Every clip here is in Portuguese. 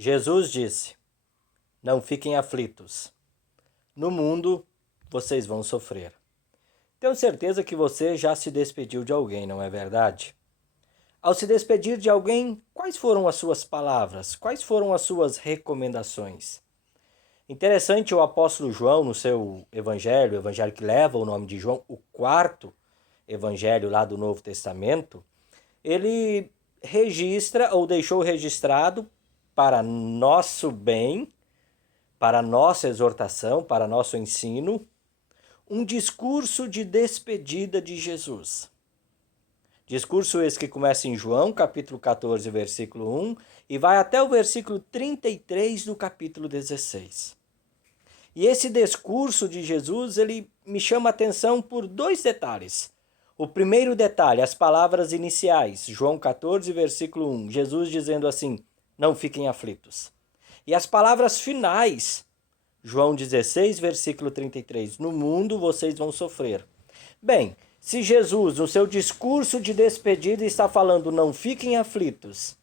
Jesus disse: Não fiquem aflitos. No mundo vocês vão sofrer. Tenho certeza que você já se despediu de alguém, não é verdade? Ao se despedir de alguém, quais foram as suas palavras? Quais foram as suas recomendações? Interessante, o apóstolo João, no seu evangelho, o evangelho que leva o nome de João, o quarto evangelho lá do Novo Testamento, ele registra ou deixou registrado para nosso bem, para nossa exortação, para nosso ensino, um discurso de despedida de Jesus. Discurso esse que começa em João, capítulo 14, versículo 1, e vai até o versículo 33 do capítulo 16. E esse discurso de Jesus, ele me chama a atenção por dois detalhes. O primeiro detalhe, as palavras iniciais, João 14, versículo 1, Jesus dizendo assim: não fiquem aflitos. E as palavras finais, João 16, versículo 33, no mundo vocês vão sofrer. Bem, se Jesus, no seu discurso de despedida, está falando não fiquem aflitos,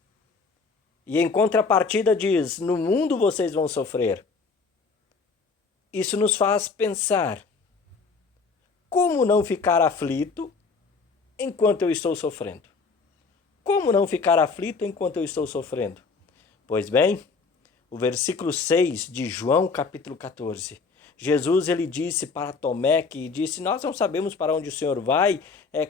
e em contrapartida diz, no mundo vocês vão sofrer, isso nos faz pensar, como não ficar aflito enquanto eu estou sofrendo? Como não ficar aflito enquanto eu estou sofrendo? Pois bem, o versículo 6 de João capítulo 14, Jesus ele disse para Tomé, que disse, nós não sabemos para onde o Senhor vai,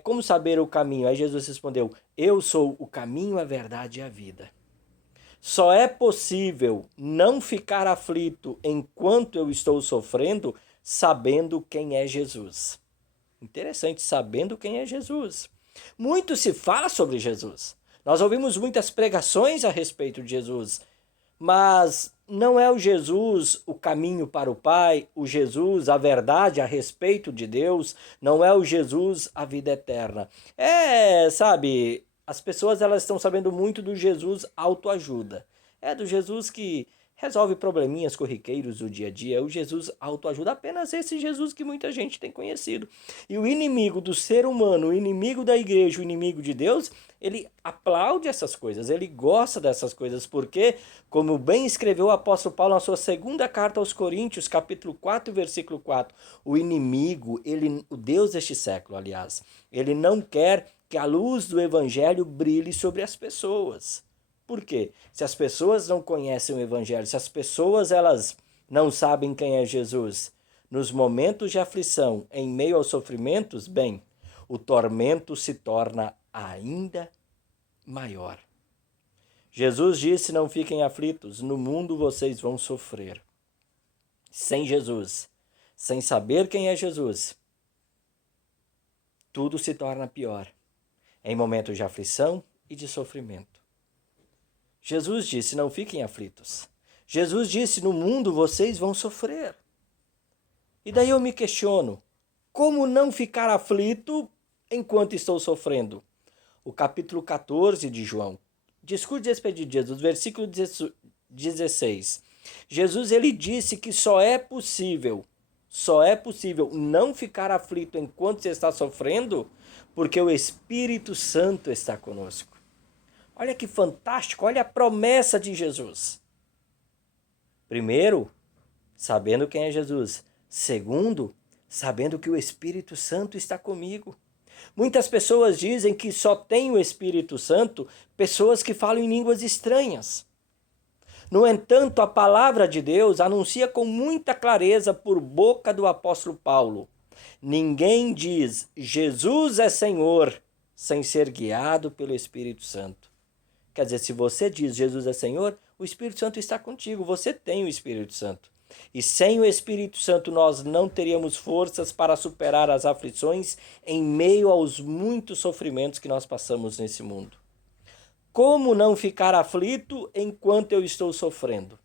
como saber o caminho? Aí Jesus respondeu, eu sou o caminho, a verdade e a vida. Só é possível não ficar aflito enquanto eu estou sofrendo, sabendo quem é Jesus. Interessante, sabendo quem é Jesus. Muito se fala sobre Jesus. Nós ouvimos muitas pregações a respeito de Jesus, mas não é o Jesus o caminho para o Pai, o Jesus a verdade a respeito de Deus, não é o Jesus a vida eterna. Sabe, as pessoas elas estão sabendo muito do Jesus autoajuda. É do Jesus que resolve probleminhas corriqueiros do dia a dia, o Jesus autoajuda, apenas esse Jesus que muita gente tem conhecido. E o inimigo do ser humano, o inimigo da igreja, o inimigo de Deus, ele aplaude essas coisas, ele gosta dessas coisas, porque, como bem escreveu o apóstolo Paulo na sua segunda carta aos Coríntios, capítulo 4, versículo 4, o inimigo, o Deus deste século, aliás, ele não quer que a luz do evangelho brilhe sobre as pessoas. Por quê? Se as pessoas não conhecem o evangelho, se as pessoas elas não sabem quem é Jesus, nos momentos de aflição, em meio aos sofrimentos, bem, o tormento se torna ainda maior. Jesus disse, não fiquem aflitos, no mundo vocês vão sofrer. Sem Jesus, sem saber quem é Jesus, tudo se torna pior, em momentos de aflição e de sofrimento. Jesus disse, não fiquem aflitos. Jesus disse, no mundo vocês vão sofrer. E daí eu me questiono, como não ficar aflito enquanto estou sofrendo? O capítulo 14 de João, discurso de despedida de Jesus, versículo 16. Jesus ele disse que só é possível não ficar aflito enquanto você está sofrendo, porque o Espírito Santo está conosco. Olha que fantástico, olha a promessa de Jesus. Primeiro, sabendo quem é Jesus. Segundo, sabendo que o Espírito Santo está comigo. Muitas pessoas dizem que só tem o Espírito Santo pessoas que falam em línguas estranhas. No entanto, a palavra de Deus anuncia com muita clareza por boca do apóstolo Paulo. Ninguém diz Jesus é Senhor sem ser guiado pelo Espírito Santo. Quer dizer, se você diz Jesus é Senhor, o Espírito Santo está contigo, você tem o Espírito Santo. E sem o Espírito Santo nós não teríamos forças para superar as aflições em meio aos muitos sofrimentos que nós passamos nesse mundo. Como não ficar aflito enquanto eu estou sofrendo?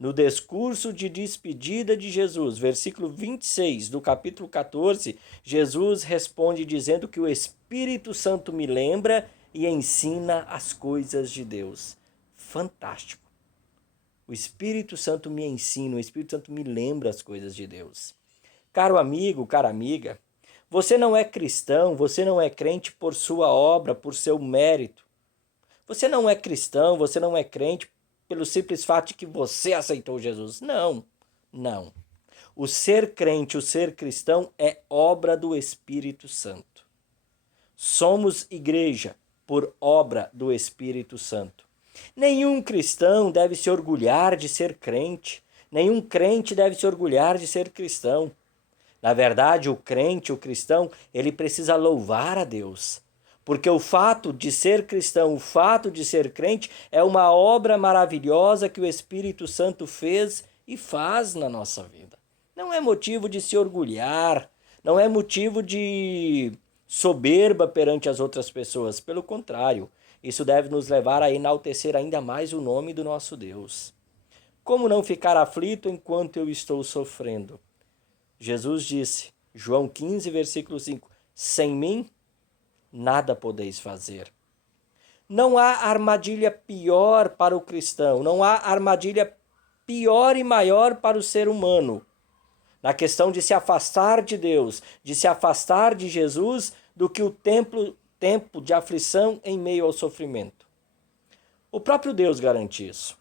No discurso de despedida de Jesus, versículo 26 do capítulo 14, Jesus responde dizendo que o Espírito Santo me lembra e ensina as coisas de Deus. Fantástico. O Espírito Santo me ensina, o Espírito Santo me lembra as coisas de Deus. Caro amigo, cara amiga, você não é cristão, você não é crente por sua obra, por seu mérito. Você não é cristão, você não é crente pelo simples fato de que você aceitou Jesus. Não, não. O ser crente, o ser cristão é obra do Espírito Santo. Somos igreja por obra do Espírito Santo. Nenhum cristão deve se orgulhar de ser crente. Nenhum crente deve se orgulhar de ser cristão. Na verdade, o crente, o cristão, ele precisa louvar a Deus. Porque o fato de ser cristão, o fato de ser crente, é uma obra maravilhosa que o Espírito Santo fez e faz na nossa vida. Não é motivo de se orgulhar, não é motivo de soberba perante as outras pessoas. Pelo contrário, isso deve nos levar a enaltecer ainda mais o nome do nosso Deus. Como não ficar aflito enquanto eu estou sofrendo? Jesus disse, João 15, versículo 5, sem mim, nada podeis fazer. Não há armadilha pior para o cristão, não há armadilha pior e maior para o ser humano, na questão de se afastar de Deus, de se afastar de Jesus, do que o tempo de aflição em meio ao sofrimento. O próprio Deus garante isso.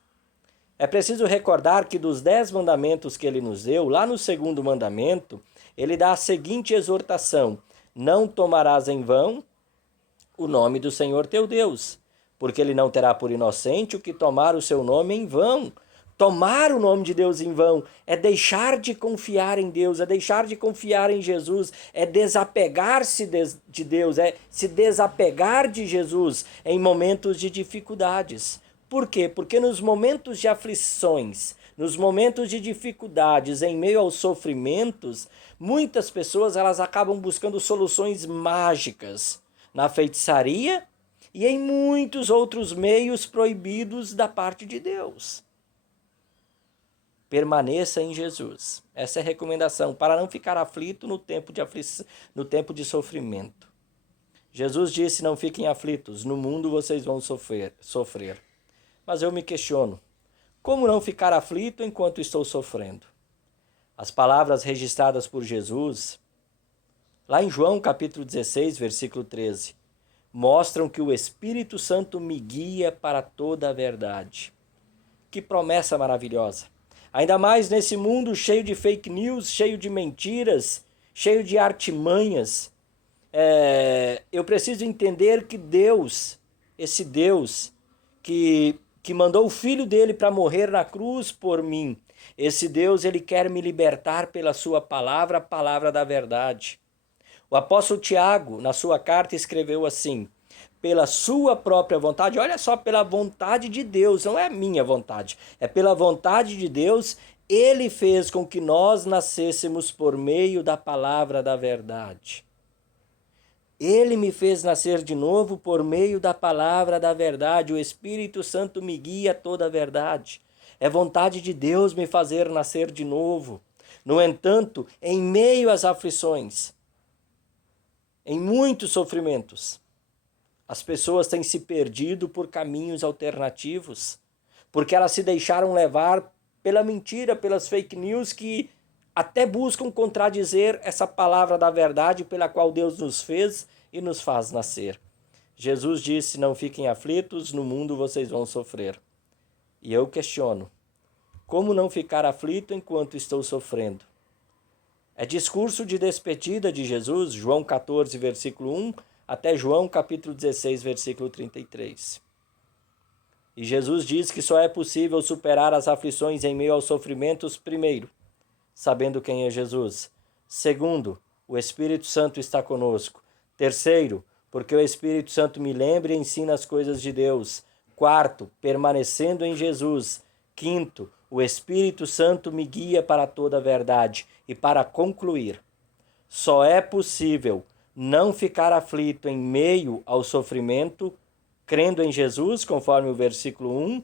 É preciso recordar que dos 10 mandamentos que ele nos deu, lá no segundo mandamento, ele dá a seguinte exortação: não tomarás em vão o nome do Senhor teu Deus, porque ele não terá por inocente o que tomar o seu nome em vão. Tomar o nome de Deus em vão é deixar de confiar em Deus, é deixar de confiar em Jesus, é desapegar-se de Deus, é se desapegar de Jesus em momentos de dificuldades. Por quê? Porque nos momentos de aflições, nos momentos de dificuldades, em meio aos sofrimentos, muitas pessoas elas acabam buscando soluções mágicas na feitiçaria e em muitos outros meios proibidos da parte de Deus. Permaneça em Jesus. Essa é a recomendação, para não ficar aflito no tempo de aflição, no tempo de sofrimento. Jesus disse, não fiquem aflitos, no mundo vocês vão sofrer. Mas eu me questiono, como não ficar aflito enquanto estou sofrendo? As palavras registradas por Jesus, lá em João capítulo 16, versículo 13, mostram que o Espírito Santo me guia para toda a verdade. Que promessa maravilhosa! Ainda mais nesse mundo cheio de fake news, cheio de mentiras, cheio de artimanhas. Eu preciso entender que Deus, esse Deus que mandou o Filho dele para morrer na cruz por mim, esse Deus, ele quer me libertar pela sua palavra, a palavra da verdade. O apóstolo Tiago, na sua carta, escreveu assim, pela sua própria vontade, olha só, pela vontade de Deus, não é a minha vontade, é pela vontade de Deus, ele fez com que nós nascêssemos por meio da palavra da verdade. Ele me fez nascer de novo por meio da palavra da verdade, o Espírito Santo me guia a toda a verdade. É vontade de Deus me fazer nascer de novo. No entanto, em meio às aflições, em muitos sofrimentos, as pessoas têm se perdido por caminhos alternativos, porque elas se deixaram levar pela mentira, pelas fake news que até buscam contradizer essa palavra da verdade pela qual Deus nos fez e nos faz nascer. Jesus disse, não fiquem aflitos, no mundo vocês vão sofrer. E eu questiono, como não ficar aflito enquanto estou sofrendo? É discurso de despedida de Jesus, João 14, versículo 1, até João capítulo 16, versículo 33. E Jesus diz que só é possível superar as aflições em meio aos sofrimentos, primeiro, sabendo quem é Jesus. Segundo, o Espírito Santo está conosco. Terceiro, porque o Espírito Santo me lembra e ensina as coisas de Deus. Quarto, permanecendo em Jesus. Quinto, o Espírito Santo me guia para toda a verdade. E para concluir, só é possível não ficar aflito em meio ao sofrimento, crendo em Jesus, conforme o versículo 1,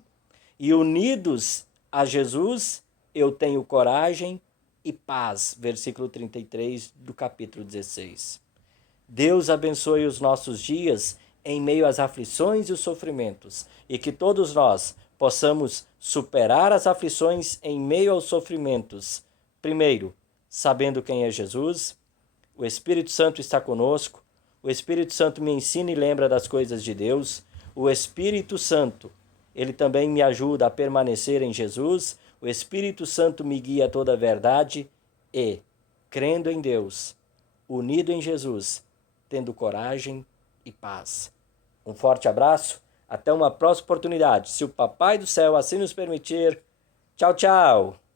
e unidos a Jesus, eu tenho coragem e paz, versículo 33 do capítulo 16. Deus abençoe os nossos dias em meio às aflições e os sofrimentos, e que todos nós possamos superar as aflições em meio aos sofrimentos. Primeiro, sabendo quem é Jesus, o Espírito Santo está conosco, o Espírito Santo me ensina e lembra das coisas de Deus, o Espírito Santo, Ele também me ajuda a permanecer em Jesus, o Espírito Santo me guia a toda a verdade e, crendo em Deus, unido em Jesus, tendo coragem e paz. Um forte abraço, até uma próxima oportunidade, se o Papai do Céu assim nos permitir. Tchau, tchau!